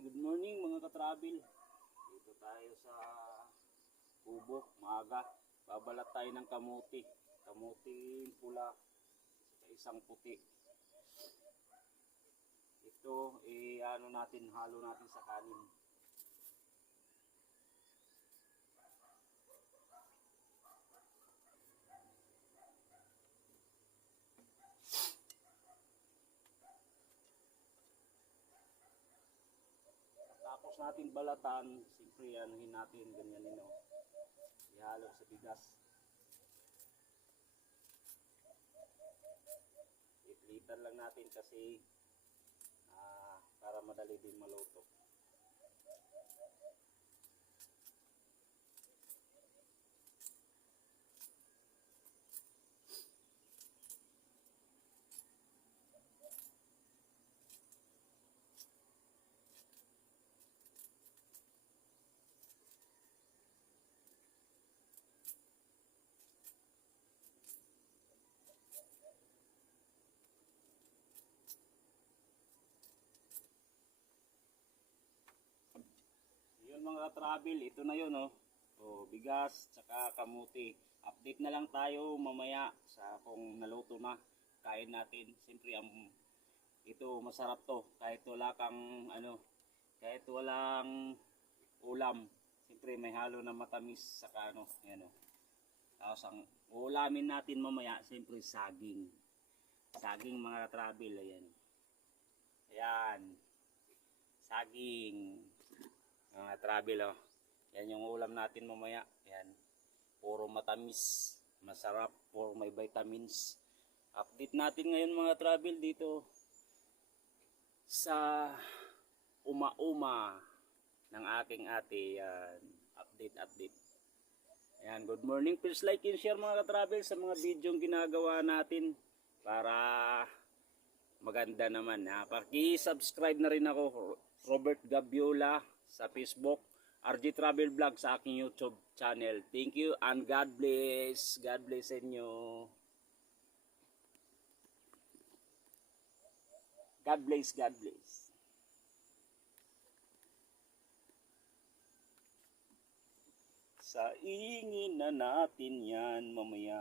Good morning mga ka-travel. Dito tayo sa bubok, maaga. Babalat tayo ng kamuti. Kamuting pula sa isang puti. Ito, halo natin sa kanin. Tapos natin balatan, siyempre anuhin natin, ganyan ihalo sa bigas. Iplitan lang natin kasi para madali din maluto. Yun mga travel, ito na yun bigas tsaka kamuti. Update na lang tayo mamaya sa kung naluto na. Kain natin. Siyempre ito masarap to kahit wala kang kahit walang ulam. Siyempre may halo na matamis saka yan. Tapos ang ulamin natin mamaya siyempre saging. Saging mga travel, ayan. Ayan. Saging. Mga travel yan yung ulam natin mamaya. Yan, puro matamis, masarap, puro may vitamins. Update natin ngayon mga travel dito sa uma-uma ng aking ate. Yan, update. Yan, good morning. Please like and share mga travel sa mga video ginagawa natin para maganda naman. Paki-subscribe na rin ako, Robert Gabiola sa Facebook, RG Travel Vlog sa aking YouTube channel. Thank you and God bless. God bless inyo. God bless, God bless. Sa ingin na natin yan mamaya.